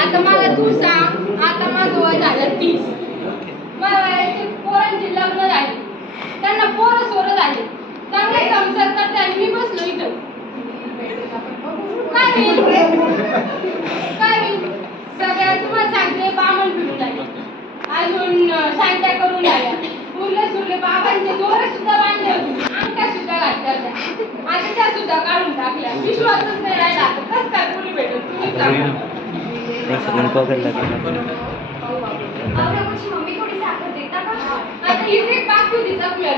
आता मला तू सांग, आता माझं वय झालं 30. मला वयाचे पोरांचे लग्न झाले, त्यांना पोरं सोरं झाले, चांगले संसार करते आणि मी बसलो इथं. काय होईल? सगळ्या तुम्हाला सांगते, बामण फिरून आले, अजून शांत्या करून आल्या, उरले सुरले बाबांचे दोरे सुद्धा बांधले होते, अंगठ्या सुद्धा घातल्या होत्या, आता त्या सुद्धा काढून टाकल्या. विश्वासच नाही राहिला. कसं काय पुरी भेटत तुम्ही सांगा. मम्मी थोडी साखर देता का? आता इथे बाकी होती चकल्या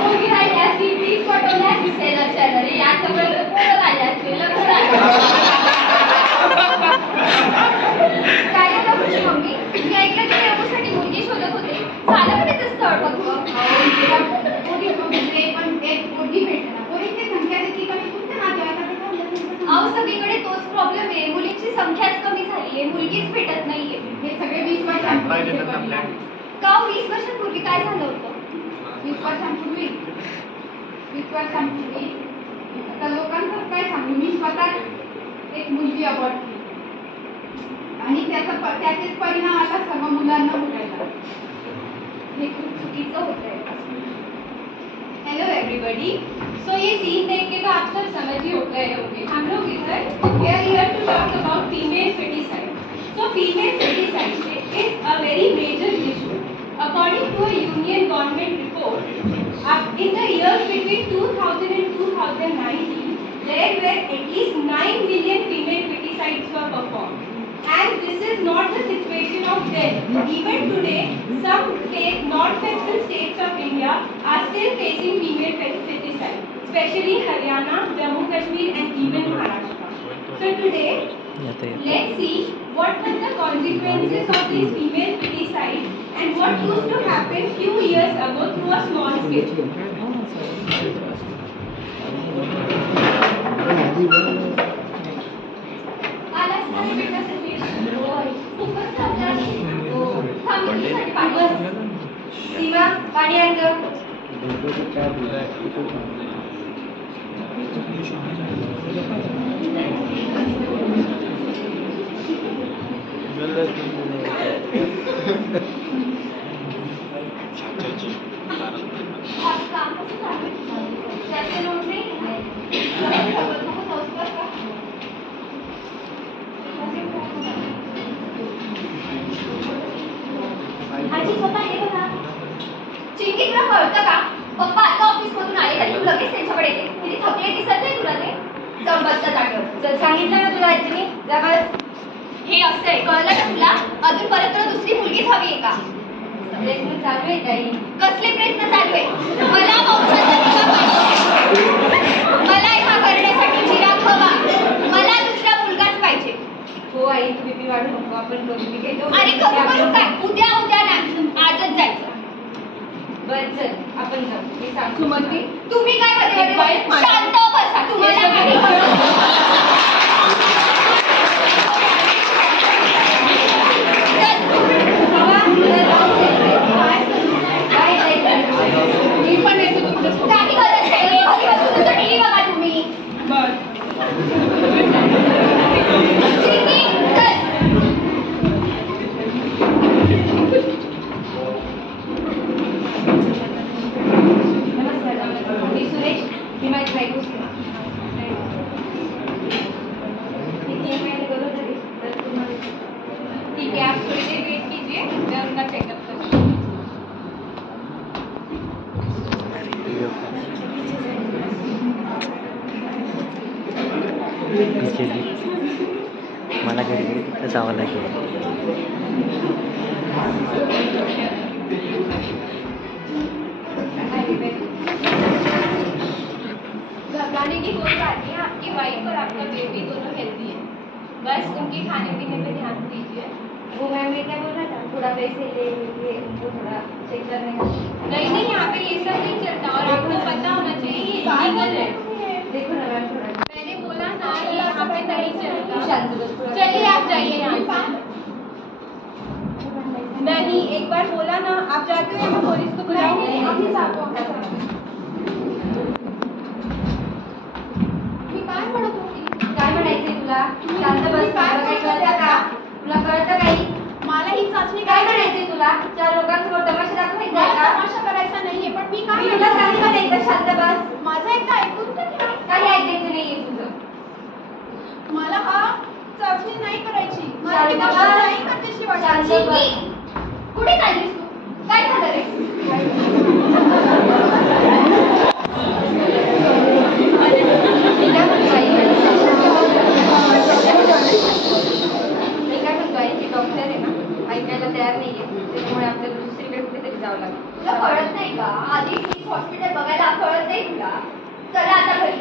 मुलगी राहिली असती, ती पटवली असती शेजारी आतापर्यंत पोरं राहिली असते, लग्न राहिलं. काय झालं मम्मी? मी ऐकलं की त्यासाठी मुलगी शोधत होते, झालं का त्याचं स्थळ बघ? पण एक मुलगी भेटणार, पोरींची संख्या देखील कमी. अहो सगळीकडे तोच प्रॉब्लेम आहे, मुलींची संख्याच कमी झाली आहे, मुलगीच भेटत नाहीये. हे सगळे 20 वर्षांपूर्वी का? 20 वर्षांपूर्वी काय झालं होतं? 20 वर्षांपूर्वी आता लोकांचं काय सांगू, मी स्वतः एक मुलगी अबॉर्ट केली आणि त्याचेच परिणाम आता सर्व मुलांना भोगायला. हे खूप चुकीचं होत आहे. Hello everybody. सो ये सीन देख के तो आप सब समझ ही हो गए होंगे. हम लोग इधर we are here to talk about female foeticide. So female foeticide is a very major issue. According to a union government report, in the years between 2000 and 2019, there were at least 9 million female feticides were performed. And this is not the situation of then. Even today, some states, north-western states of India are still facing female feticide, especially Haryana, Jammu Kashmir, and even Maharashtra. So today, let's see what were the consequences of these female feticide and what used to happen few years ago through a small scale. सीमा पाणी आण ग. चिंकी तुला कळतं का? पप्पा आता office मधून आले तरी तू लगेच त्यांच्याकडे येते. किती थकले दिसत नाही तुला ते? जाऊन बसता जागेवर. सांगितलं ना तुला आजीने, जा बस. हे असं आहे, कळलं का तुला? अजून परत तुला दुसरी मुलगीच हवी आहे का? प्रयत्न चालू आहे ताई. कसले प्रयत्न चालू आहे? मला मला एका करण्यासाठी चिराग हवा. मला दुसरा मुलगाच पाहिजे. हो आई, तू बीपी वाढू नको, आपण करू. मी घेतो. अरे करू काय? उद्या नाही, आजच जायचं. बरं चल, आपण जाऊ. मी सांगतो. सुमती, तुम्ही काय मध्ये शांत बसा. तुम्हाला मी पण येतो तुमचं. काही गरज नाही, बघा तुम्ही. सुरेश, मी माझी बायको. मला घरी तिथं जावं लागेल. घबराने की कोई बात नहीं, आपकी वाइफ और आपका बेबी दोनों हेल्दी है, बस उनके खाने पीने पे ध्यान दीजिए. वो मैम ने क्या बोला था, थोड़ा पैसे ले लीजिए, उनको थोड़ा चेक करने का. नहीं नहीं, यहाँ पे ये सब नहीं चलता और आपको पता होना चाहिए ये लीगल है. देखो ना मैम, थोड़ा मैंने बोला ना ये यहाँ पे नहीं चलता. चलिए आप जाइए यहाँ से. नहीं, एक बार बोला ना, आप जाते हो या मैं पुलिस को बुलाऊंगी. काय म्हणत होती? काय म्हणायचंय तुला? शांत बस. तुला काही कळतं का? तुला कळतं काही? मला ही चाचणी काय म्हणायचंय तुला? 4 लोकांसमोर तमाशा दाखवायचा मला आहे का? तमाशा करायचा नाहीये, पण मी काय मी तुला सांगितलं नाही का शांत बस? माझं एकदा ऐकून तर घ्या. काही ऐकायचं नाहीये तुझं. मला हा चाचणी नाही करायची. मला शांत ती गोष्ट बस. नाही करण्याची वाटत. शांत बस. कुठे चाललीस तू? काय झालं रे? मी काय म्हणतो आई, की डॉक्टर आहे ना, ऐकायला तयार नाहीये, त्याच्यामुळे आपल्याला दुसरीकडे कुठेतरी जावं लागेल. तुला कळत नाही का? आधी प्लीज हॉस्पिटल बघायला कळत नाही तुला. चला आता घरी.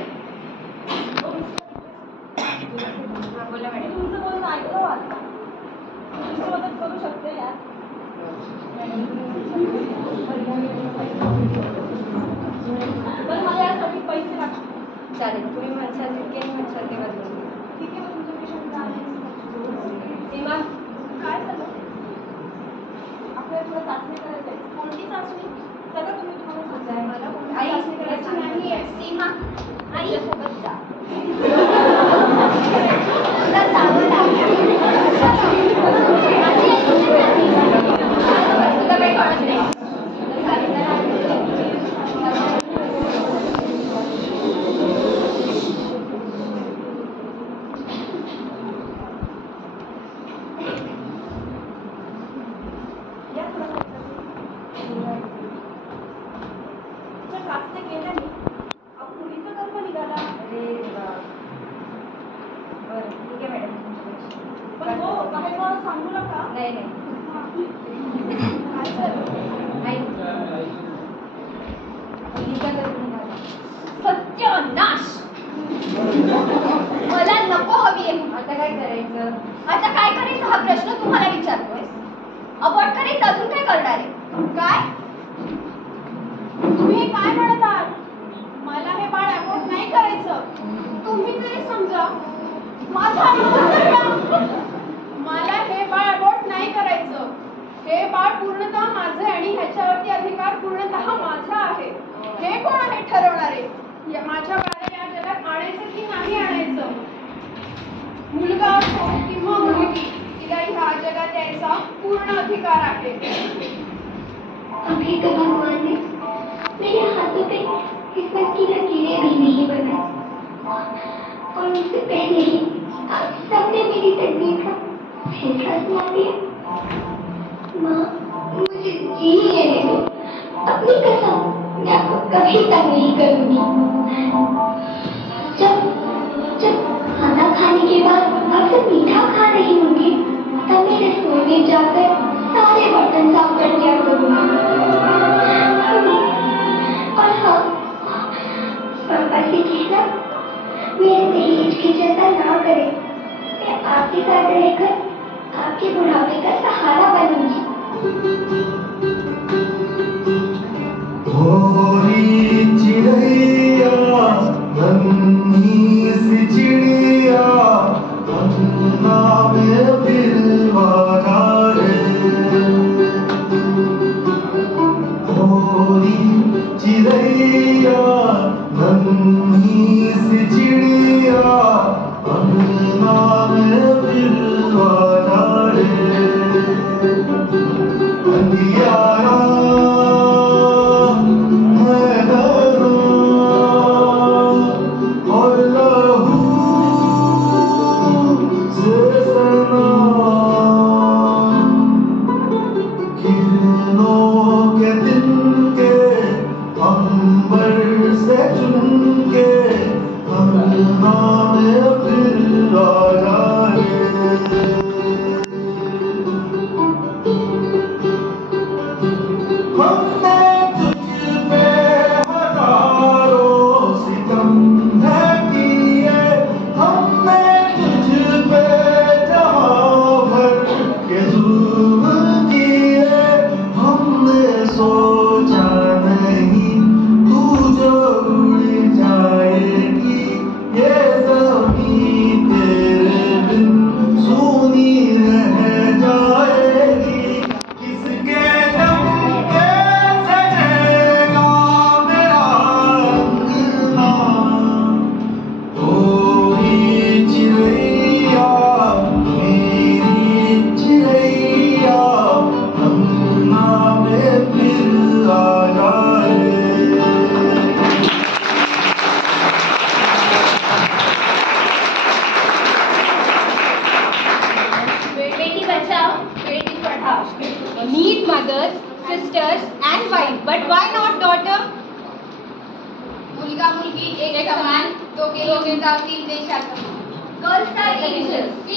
हा बोला मॅडम. तुमचं बोलणं ऐकलं आता. तुमची मदत करू शकते यार. पण मला यासाठी पैसे लागतात. चालेल, तुम्ही म्हणसाल तितके म्हणसाल तेव्हा देऊ. ठीक आहे, मग तुमचं पेशंट आहे. सीमा, काय झालं? आपल्याला थोडं चाचणी करायचं आहे. कोणती चाचणी? सगळं तुम्हाला सांगताय. मला कोणती आई, चाचणी करायची नाहीये. सीमा, आईसोबत जा. तुला जावं लागेल. तुला काही कळत नाही. चाचणी केल्याने मुलीचा गर्भ निघाला. बरं, ठीक आहे मॅडम. पण हो, बाहेर मला सांगू नका. नाही नाही. काय झालं? नाही. मुलीचा गर्भ निघाला. सत्यानाश. मला नको हवी आहे. आता काय करायचं? आता काय करायचं हा प्रश्न तुम्हाला विचारतोय. अबॉर्ट करायचं, अजून काय करणार आहे? काय तुम्ही हे काय म्हणत आहात? मला हे बाळ अबॉर्ट नाही करायचं. तुम्ही तरी समजा. माझा ऐकून तर घ्या. मला हे बाळ अबॉर्ट नाही करायचं. हे बाळ पूर्णतः माझे आणि ह्याच्यावरती अधिकार पूर्णतः माझा आहे. हे कोण आहे ठरवणारे? माझ्या बाळाला या जगात आणायचं की नाही आणायचं? मुलगा असो किंवा मुलगी, तिला ह्या जगात यायचा पूर्ण अधिकार आहे. अभी तो भगवान ने मेरे हाथों पे किस्मत की लकीरें भी नहीं बनाई और उससे पहले ही आप सबने मेरी तकदीर का फैसला सुना दिया. माँ, मुझे जी लेने दो. अपनी कसम, मैं आपको कभी तंग नहीं करूंगी. जब जब खाना खाने के बाद आपसे मीठा खा रही होंगी, तब मैं रसोई में जाकर सारे बर्तन साफ कर दिया करूंगी. और हाँ, पापा से कहना मेरे से हिचकिचाता ना करे. मैं आपके साथ रहकर आपके बुढ़ापे का सहारा बनूंगी. चिड़ैया नन्ही सी चिड़िया अन्ना में बिलवा रे. चिड़ैया नन्ही सी चिड़िया अन्ना में बिलवा रे. अंधियारा sisters and wife, but why not daughter? मुलगा मुलगी एक समान दोघे उंचावतील देशात. Girls are angels.